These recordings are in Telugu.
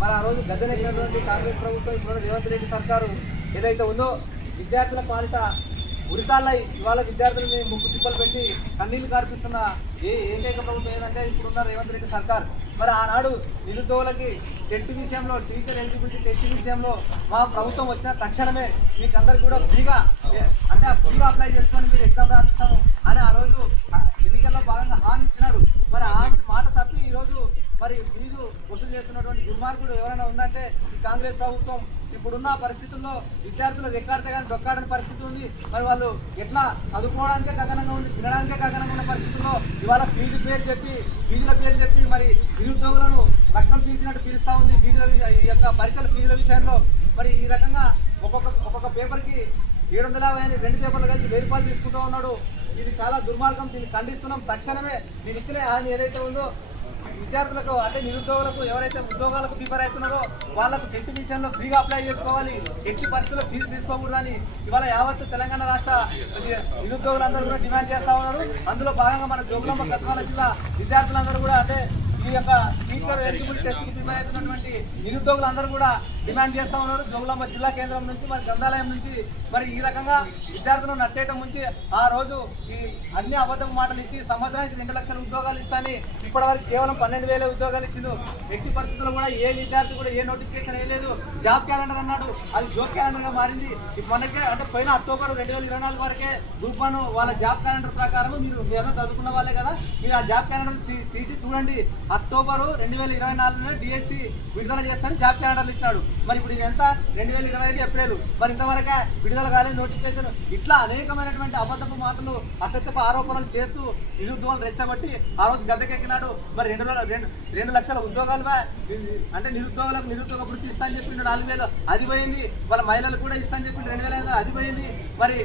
మరి ఆ రోజు గద్దెనెక్కినటువంటి కాంగ్రెస్ ప్రభుత్వం ఇప్పుడు రేవంత్ రెడ్డి సర్కారు ఏదైతే ఉందో విద్యార్థుల పాలిట ఉరితాళ్ళై ఇవాళ విద్యార్థులని ముక్కు తిప్పలు పెట్టి కన్నీళ్లు కార్పిస్తున్న ఏకైక ప్రభుత్వం ఏదంటే ఇప్పుడున్న రేవంత్ రెడ్డి సర్కార్. మరి ఆనాడు నిరుద్యోగులకి టెట్ విషయంలో టీచర్ ఎలిజిబిలిటీ టెస్ట్ విషయంలో మా ప్రభుత్వం వచ్చిన తక్షణమే మీకు అందరికి కూడా ఫ్రీగా అంటే ఫ్రీగా అప్లై చేసుకొని మీరు ఎగ్జామ్ రాపిస్తాము అని ఆ రోజు ఎన్నికల్లో భాగంగా హామీ ఇచ్చినారు. మరి హామీ మాట తప్పి ఈరోజు మరి ఫీజు వసూలు చేస్తున్నటువంటి దుర్మార్గుడు ఎవరైనా ఉందంటే ఈ కాంగ్రెస్ ప్రభుత్వం. ఇప్పుడున్న పరిస్థితుల్లో విద్యార్థులు రెక్కాడితే కానీ దొక్కాడని పరిస్థితి ఉంది. మరి వాళ్ళు ఎట్లా చదువుకోవడానికే గగనంగా ఉంది, తినడానికే గగనంగా ఉన్న పరిస్థితుల్లో ఇవాళ ఫీజుల పేరు చెప్పి మరి నిరుద్యోగులను రక్తం పీల్చినట్టు పీలుస్తూ ఉంది. ఈ యొక్క పరీక్షల ఫీజుల విషయంలో మరి ఈ రకంగా ఒక్కొక్క పేపర్కి 750 అని 2 పేపర్లు కలిసి 1000 రూపాయలు తీసుకుంటూ ఉన్నాడు. ఇది చాలా దుర్మార్గం. దీన్ని ఖండిస్తున్నాం. తక్షణమే నేను ఇచ్చిన హామీ ఏదైతే ఉందో విద్యార్థులకు అంటే నిరుద్యోగులకు ఎవరైతే ఉద్యోగాలకు ప్రిపేర్ అవుతున్నారో వాళ్ళకు టెట్ విషయంలో ఫ్రీగా అప్లై చేసుకోవాలి, ఎట్టి పరిస్థితుల్లో ఫీజు తీసుకోకూడదని ఇవాళ యావత్ తెలంగాణ రాష్ట్ర నిరుద్యోగులందరూ కూడా డిమాండ్ చేస్తూ ఉన్నారు. అందులో భాగంగా మన జోగులాంబ గద్వాల జిల్లా విద్యార్థులందరూ కూడా అంటే ఈ యొక్క టీచర్ ఎలిజిబిలిటీ టెస్ట్కి ప్రిపేర్ అవుతున్నటువంటి నిరుద్యోగులందరూ కూడా డిమాండ్ చేస్తూ ఉన్నారు. జోగులాంబ జిల్లా కేంద్రం నుంచి మరి గ్రంథాలయం నుంచి మరి ఈ రకంగా విద్యార్థులను నట్టేయటం నుంచి ఆ రోజు ఈ అన్ని అబద్ధం మాటలు ఇచ్చి సంవత్సరానికి 2 లక్షల ఉద్యోగాలు ఇస్తాని ఇప్పటివరకు కేవలం 12,000 ఉద్యోగాలు ఇచ్చిండు. ఎట్టి పరిస్థితుల్లో కూడా ఏ విద్యార్థి కూడా ఏ నోటిఫికేషన్ వేయలేదు. జాబ్ క్యాలెండర్ అన్నాడు, అది జోబ్ క్యాలెండర్గా మారింది. మనకే అంటే పోయిన అక్టోబర్ 2024 వరకే గ్రూప్ 1 వాళ్ళ జాబ్ క్యాలెండర్ ప్రకారం మీరు ఏదైనా చదువుకున్న వాళ్ళే కదా, మీరు ఆ జాబ్ క్యాలెండర్ తీసి చూడండి. అక్టోబర్ 2024 డిఎస్సి విడుదల చేస్తానని జాబ్ క్యాలెండర్లు ఇచ్చినాడు. మరి ఇప్పుడు ఇది ఎంత 2025 ఏప్రిల్, మరి ఇంతవరకే విడుదల కాలేదు నోటిఫికేషన్. ఇట్లా అనేకమైనటువంటి అబద్ధపు మాటలు అసత్యపు ఆరోపణలు చేస్తూ నిరుద్యోగులు రెచ్చగొట్టి ఆ రోజు గద్దెకెక్కినాడు. మరి 2 లక్షల ఉద్యోగాలు అంటే నిరుద్యోగ వృత్తి ఇస్తా అని చెప్పిండు 4,000 అది పోయింది. వాళ్ళ మహిళలకు కూడా ఇస్తా అని చెప్పిండు 2,500 అది పోయింది. మరి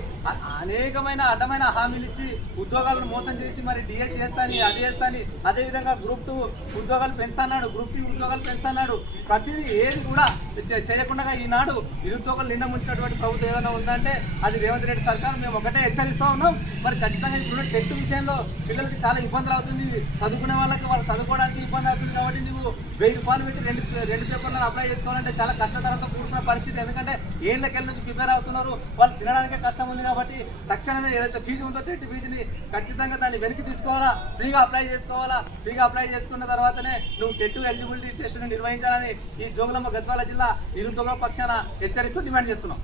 అనేకమైన అడ్డమైన హామీలు ఇచ్చి ఉద్యోగాలను మోసం చేసి మరి డిఎస్సి చేస్తాని అది చేస్తాని అదేవిధంగా గ్రూప్ 2 ఉద్యోగాలు పెంచుతున్నాడు, గ్రూప్ 3 ఉద్యోగాలు పెంచుతున్నాడు. ప్రతిదీ ఏది కూడా చేయకుండా ఈనాడు నిరుద్యోగులు నిండా ముంచినటువంటి ప్రభుత్వం ఏదైనా ఉందంటే అది రేవంత్ రెడ్డి సర్కారు. మేము ఒకటే హెచ్చరిస్తూ ఉన్నాం. మరి ఖచ్చితంగా ఇప్పుడు టెట్ విషయంలో పిల్లలకి చాలా ఇబ్బందులు అవుతుంది. చదువుకునే వాళ్ళకి వాళ్ళు చదువుకోవడానికి ఇబ్బంది అవుతుంది. కాబట్టి నువ్వు 1000 రూపాయలు పెట్టి రెండు పేపర్లను అప్లై చేసుకోవాలంటే చాలా కష్టతరంతో కూడుకున్న పరిస్థితి. ఎందుకంటే ఏళ్ళకెళ్ళ నుంచి ప్రిపేర్ అవుతున్నారు, వాళ్ళు తినడానికే కష్టం ఉంది. కాబట్టి తక్షణమే ఏదైతే ఫీజు ఉందో టెట్ ఫీజుని ఖచ్చితంగా దాన్ని వెనక్కి తీసుకోవాలా, ఫ్రీగా అప్లై చేసుకోవాలా. ఫ్రీగా అప్లై చేసుకున్న తర్వాతనే నువ్వు టెట్ ఎలిజిబిలిటీ టెస్ట్ను నిర్వహించాలని ఈ జోగులాంబ గద్వాల జిల్లా నిరుద్యోగుల పక్షాన హెచ్చరిస్తూ డిమాండ్ చేస్తున్నాం.